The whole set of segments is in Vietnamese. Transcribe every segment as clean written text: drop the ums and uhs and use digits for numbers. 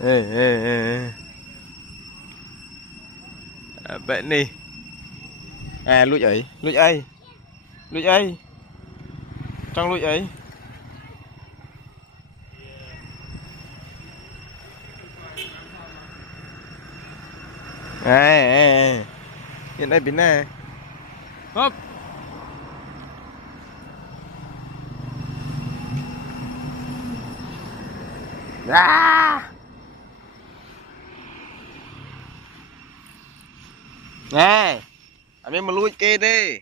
Ê, ê, ê. À, bệnh đi. À, lụi ấy, lụi ấy, lụi ấy. Trong lụi ấy. À, hiện đây biến nè. Hop. À. Nè, anh em mà lụi kê đi.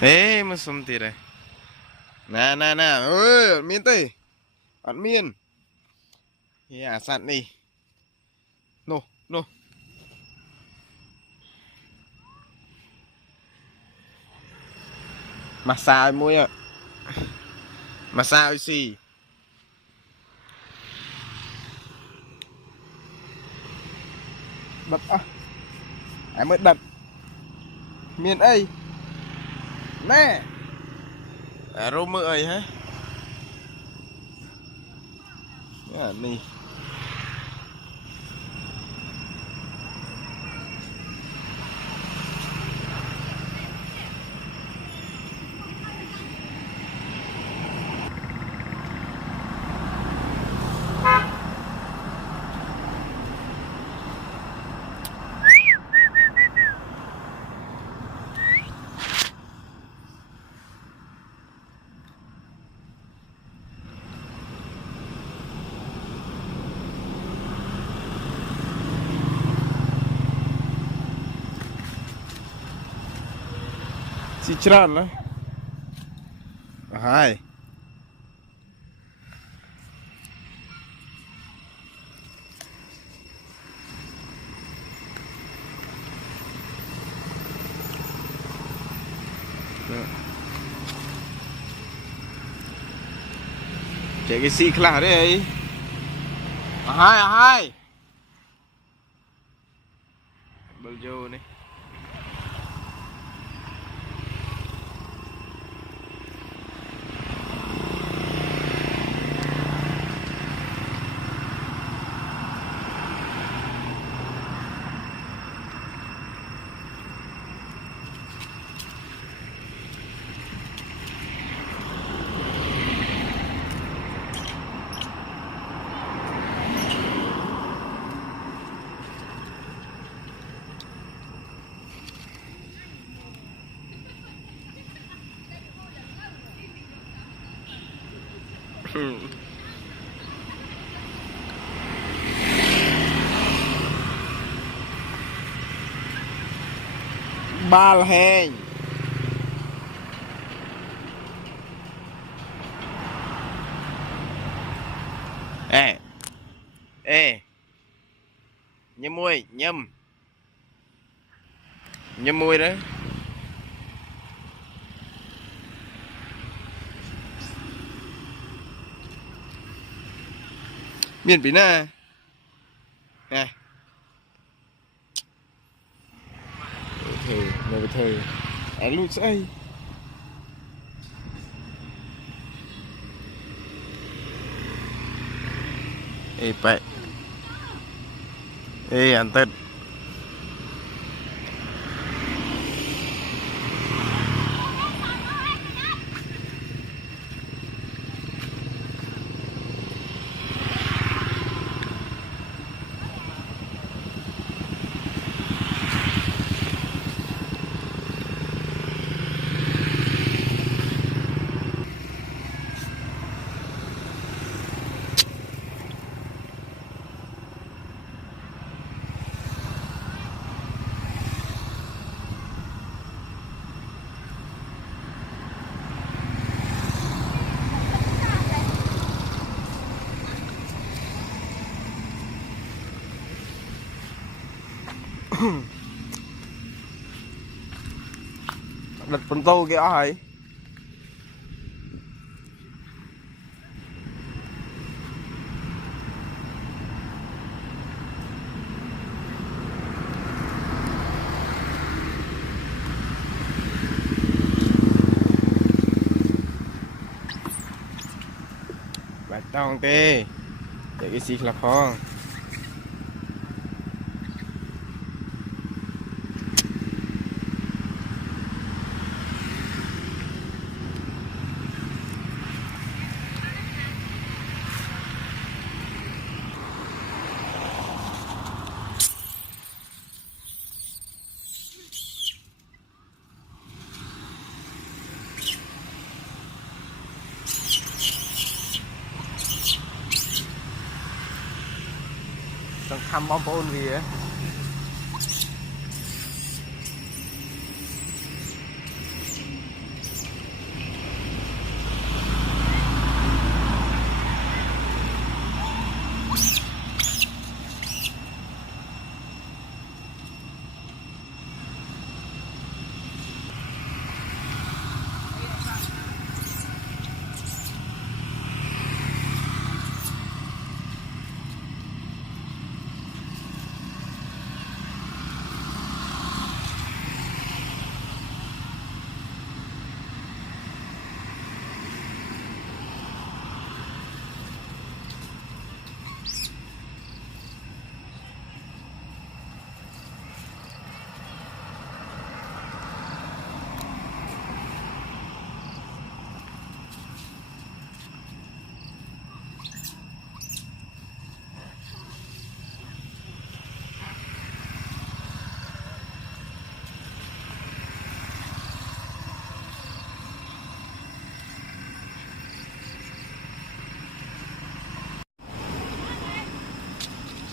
Ê, mà xông tì đây. Nè, nè, nè, ơi, miên tì. Ăn miên. À, sẵn đi. Nô, nô. Massage môi ạ. Massage xì. Bật à. Em mới bật. Miên ấy. Nè. À, rô mơ ấy hả? À, nì. Siច្រើនណាហើយចេះគេស៊ីខ្លះទេអីហើយបើយកនេះបាល់ហែងអេញឹមមួយញឹមមួយđấy miền bí nè nè người thề anh lụi say ê vậy ê ăn tết đặt phần tô kìa hả bạch tông tê để cái xịt là phongต้องทำบอมปูนวีอะ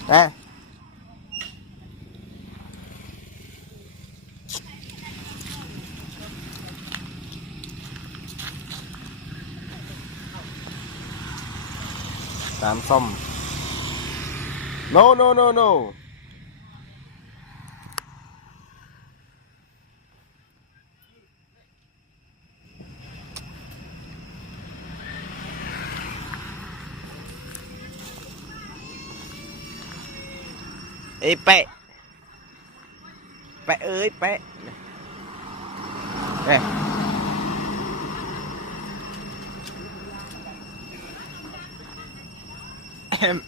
nè tạm xong no no no no ê pẹ pẹ ơi pẹ nè em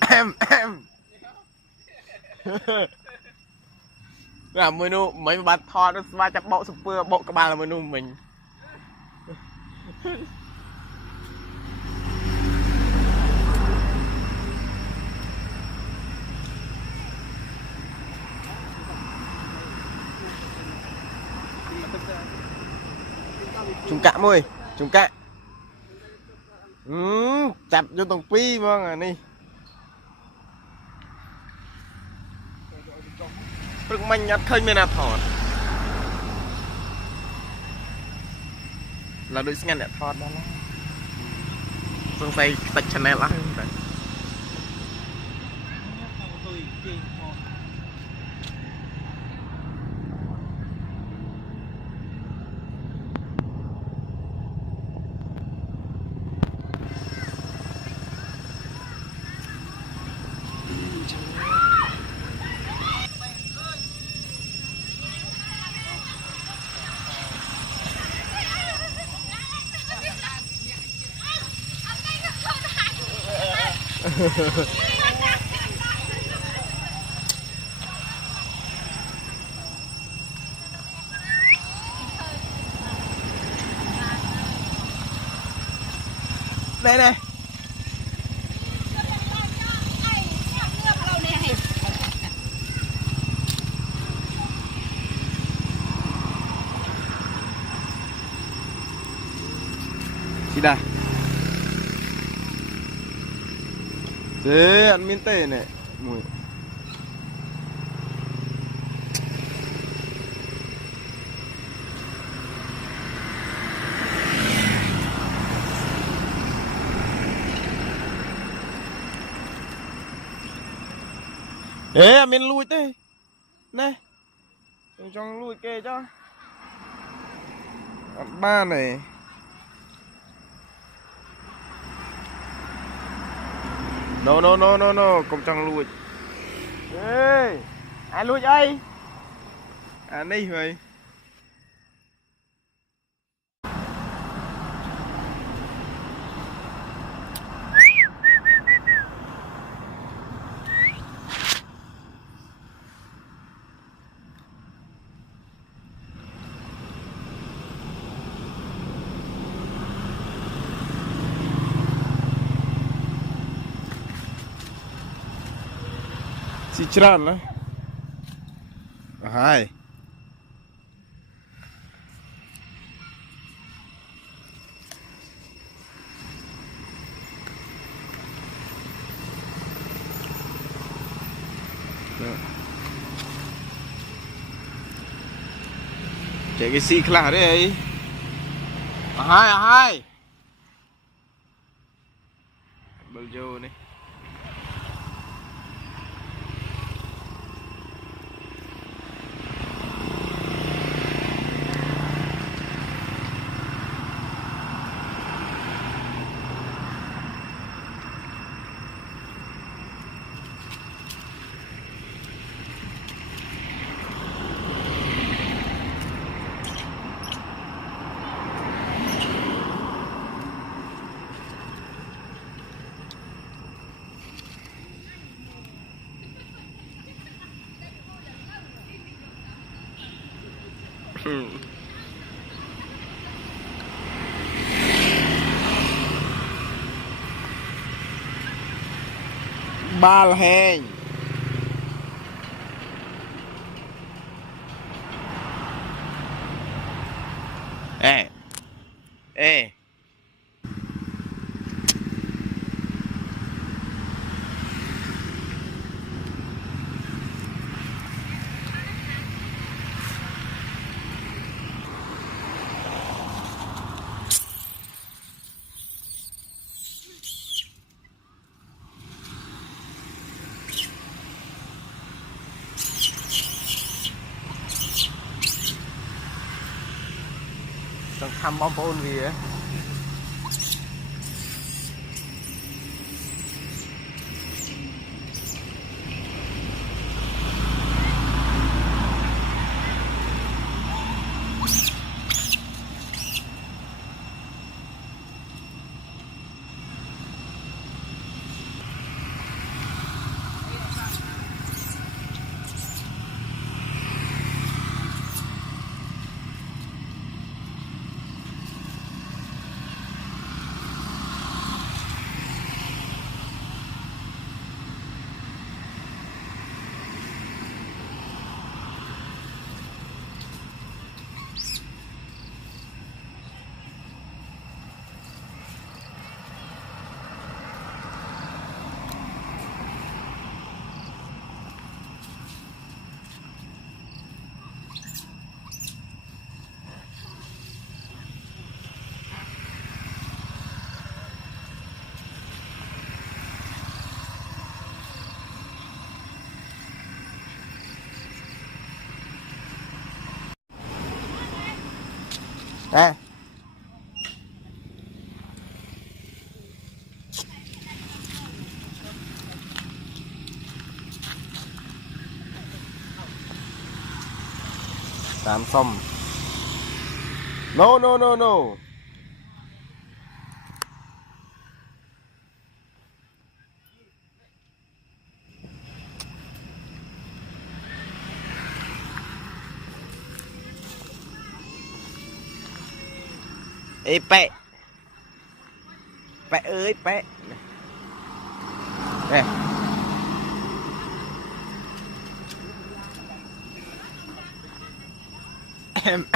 là menu mấy bát thọ nó va chặt bộ super bộ các bạn là menu mình chúng cạ môi chúng cạ chặt vô tầng pi vâng à đi mình nhặt khơi mình là thọt là đôi ngăn để thọt đó xong say tạch channel á đây này chị đây thế ăn miếng tê này mùi ê mình lùi tê nè trong lùi kê cho ba này no no no no no không trong lùi ê ai lùi ấy à đây vậy xì tròn đó hai chạy cái xì khla đấy hai bao nhiêu này ba là hèn ê êต้องทำบอมโปนวีอะà tám xong no no no no ê pẹ pẹ ơi pẹ nè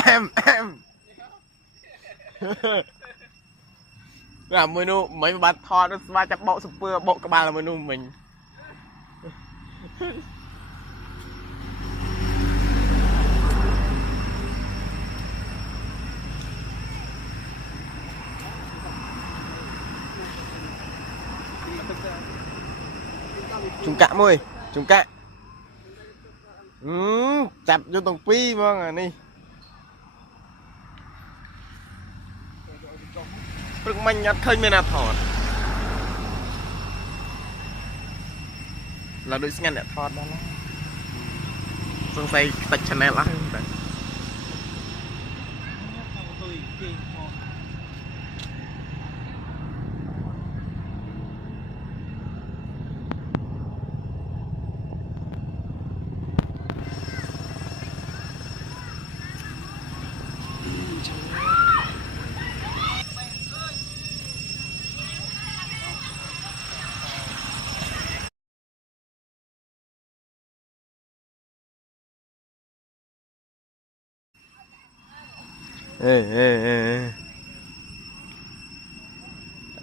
em là menu mấy bạn thò nó va chặt bộ super bộ các bạn là menu mình chúng cạ môi chúng cạ chặt vô tầng pi vâng à đi rực mình nhặt khơi mình là thọt là đôi ngăn để thọt đó xong say tạch channel á ê ê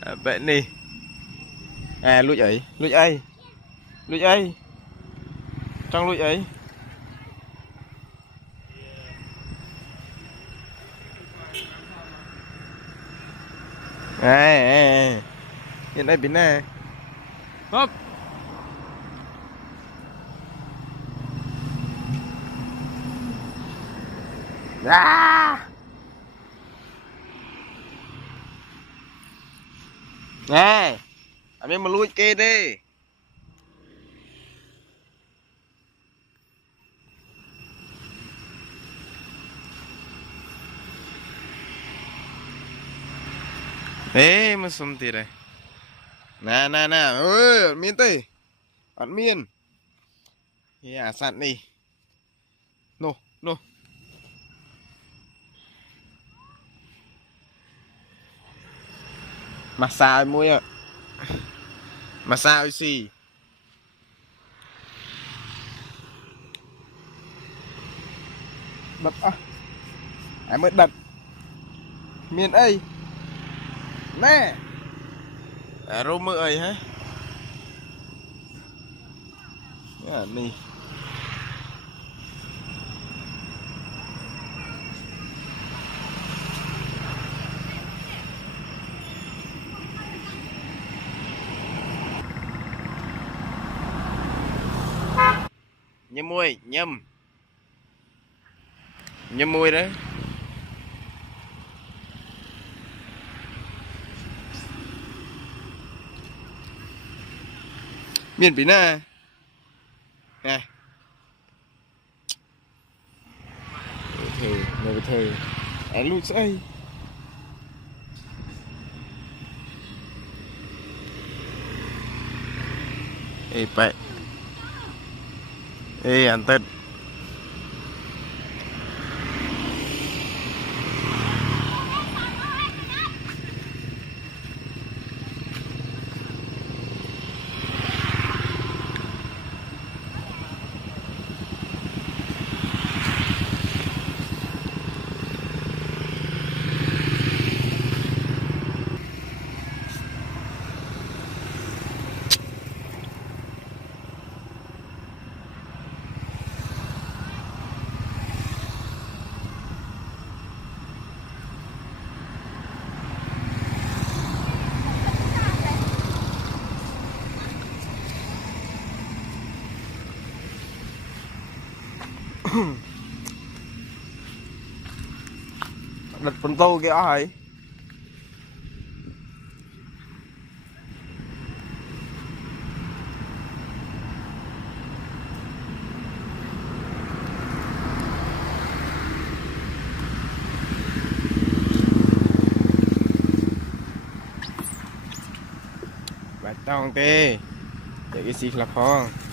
ê vậy đi lụi ấy lụi ấy trong lụi ấy hiện đây biến này hop nè anh em mà lui kê đi mà xông tì đây nè ơi miên tê ăn miên sẵn đi no massage mũi ạ massage gì đập ai mới đập miền ấy nè rô mơ ấy hả nè nhâm môi nhâm môi đấy miền bí nè nè thề anh lụt say vậy anh tên đặt phần tô kìa hỏi bà tông tê để cái gì là phong